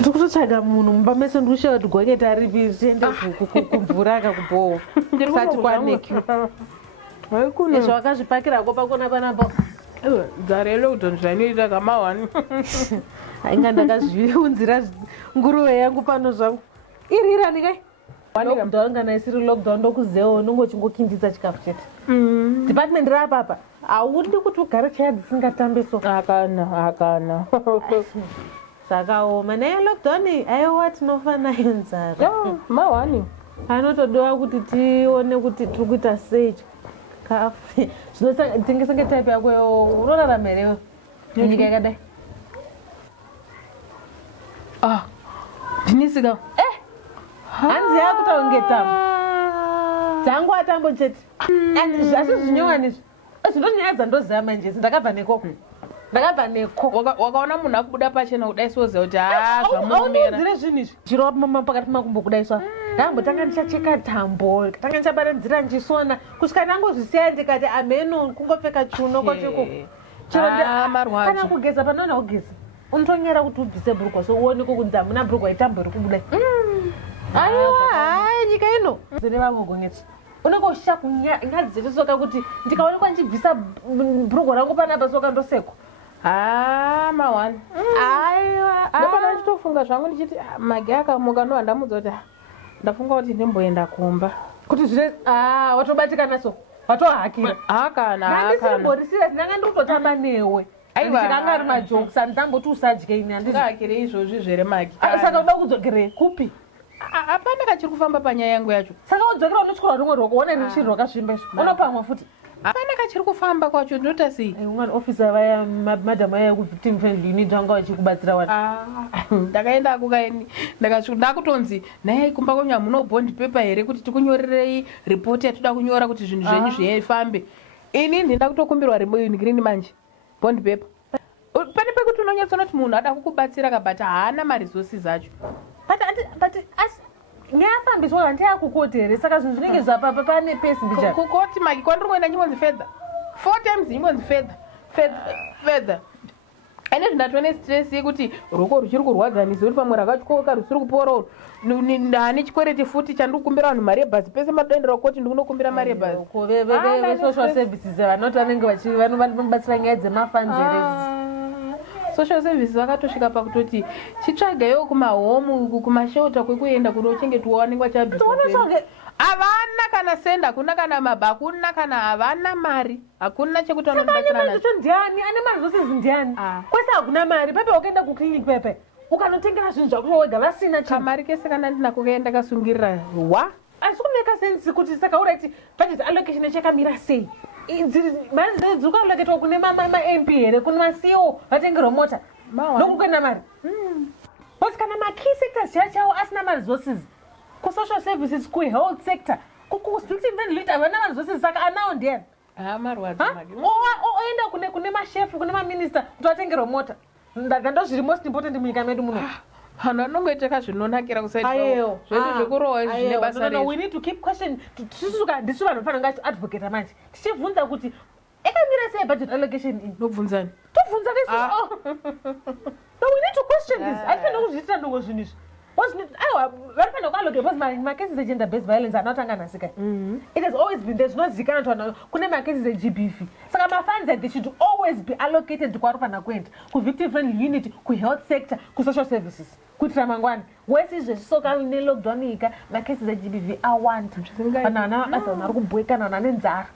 Ndikutotsvaga munhu mumba mese ndikushava kuti gwaketa ripi tiende kumvura kakubhowa sati kwaneki zvawakazvipakirako pakona panapa dzare lockdown zvainoita kamawani ainga ndakazviunzira nguruve yangu pano zvangu irirani kai lockdown kana isiri lockdown ndokuzewa unongo chingokindidza chikafu chete department rapapa haudi kuti ugare chaya dzisingatambe so akana zvakaoma nayo lockdown aiwa tinofa nayo nzara mawani anotodewa kuti tione kuti tiri kuita sei chikafu zvinotengesenge type yako unorarama here nyika yakadai ndinisika hanzi yakutaunge tambo dzangu atambo chete asi zvinyowanizvo zvinonyaya dzandoziva manjesi ndakabva nekoko wakaona munhu akubuda pachena kudai soziva kuti zvamunomera zvinhu izvi zviro pakati makumbo kudaiswa ndambotanga ndichacheka tambo tanga ndichabata nzira ndichisona kusvika ndangozvisiya ndikati ameno kungopfeka chuno kwachiko kana kugeza panoona kugeza unotonyera kuti ubvise bhurugwa so uoneko kunzi hamuna bhurugwa itambo iri kubudai aiwa hai nyika ino zine vamwe gonyeti unenge uchisha kunyadzi dzechisoka kuti ndikaonekwa ndichibvisa bhurugwa rangu panapa soka ndoseko mawani aiwa ndopana ndichitofunga zvangu ndichiti magi akamuka ndo handamudza kuti ndafunga kuti ndimboenda kumba kuti zvine watobatikana so watohakira ndandisirimbori ndanga ndikutotamba newe ndikanga ari majokes handamboti usadye ini handingahakire izvozvi zvere magi saka uda kudzogerei kupi hapana kachiri kufamba panyaya yangu yacho saka udzokera unotyora rumwe rwoko ona nechiri rwakasvimba izvo unopamwa futi hapana kachiri kufamba kwacho ndinota sei umwana ofisa vaya madhamu aya kuvictim friendly unit vanga vachikubatsira wani ndakaenda akukaini ndakutonzi nayai kumba kwenyu hamuna bond paper here kuti tikunyorerei ripoti yatoda kunyora kuti zvinhu zvenyu zvifambe ini ndinda kutokumbirwa rimweni manje bond paper pane pekuti unonyatsonoti munhu ada kukubatsira kabata haana maresources acho but nyafambiswa ndeyakukoti here saka zvinhu zvinenge zvapapa pane pesi mbicha kukoti maki kwandiri kuenda nyingonzi fedha 4 times nyingonzi fedha ane zvindatone stress yekuti ruoko ruchiri kurwadza nizori pamwe rakatyoka rusiri kuporo hane chikwereti futi chandikukumbira vanhu mari yebhasi pese madoendera koti ndikunokumbira mari yebhasi social services vanoti vanenge vanobatsira nyaya dzemafanzerezi social services vakatosvika pakutoti chitsvagayo kumahomu kumashelta kwekuenda kunochengetwa wanenge vachabvisa havana kana senda hakuna kana mabha hakuna kana havana mari hakuna chekuti vanobatsirana ndiani ane mari zvose ndiani kwese hakuna mari pepe ukaenda kuclinic pepe ukanotengera zvinhu zvako wega vasina kamari kese kana ndinako kaenda kasungirira wa asi kumeka sense kuti saka urati budget allocation yachakamira sei mari dziri kualoketwa kune ma-mp here kune ma-ceo vatengerwa mota ndokukuenda mari but kana ma-key sectors chachawo asina ma-resources ku-social services ku-health sector ku-victim friendly unit havana ma-resources saka anawo ndiani oenda kune mashefu kune maminister kuti vatengerwa mota ndo zviri most important munyika medu muno vanhu vanongoiteka zvinonakira kusaitazvedu zvekurohwa zvine basa we need to keep question tisusuka ndisu vanhu vafanira kunga advocate manje tichibvunza kuti ekamira sei budget allocation iyi nobvunzani tobvunza no we need to question this hatifanira kuzviitira ndongo zvinhu izvi aiwa vanofanira kuallocate because macases egender based violence anotanga nhasika it has always been there zvinozivikanwa kuti vanhu kune macases egbv saka mafunds they should always be allocated kwaanofanira kuenda kuvictim friendly unit kuhealth sector kusocial services kuitira mangwana wese izvezvisoka nelockdown nyika macases egbv awanda vanhu vana mabasa vanhu vari kubhwekana vanhu vane nzara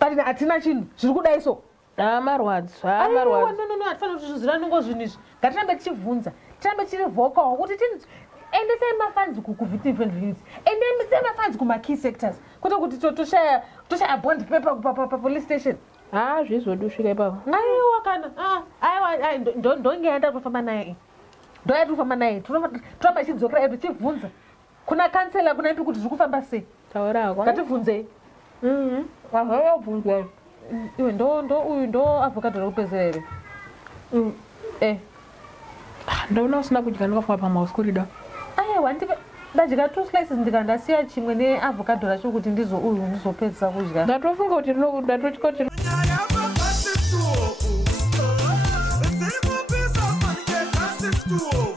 but hatina chinhu zviri kudai so marwadzo hatifanira kuti zviziva nongo zvinhu izvi ngatirambe tichibvunza tirambe tiri vocal kuti endesai mafunds kuvictim friendly units endesai mafunds kuma-key sectors kwete kuti toshaya bond paper papolice station zvizodusvika ipapo aiwa kana aiwa ndongeenda tofamba naye ndoya tofamba naye toramba chidzokera edu tichibvunza kuna kansela kuna ipi kuti zviri kufamba sei taurako ngativhunzei avabvunzwa iwe uyu ndo advocate rekupedzera here Ndaona usina kudya ndakafunga pamauskurida. Aiwa ndadya 2 slices ndikandasiya chimwe neavocado racho kuti ndizopedzisa kudya. Ndatofunga kuti ndatotya kuti Let's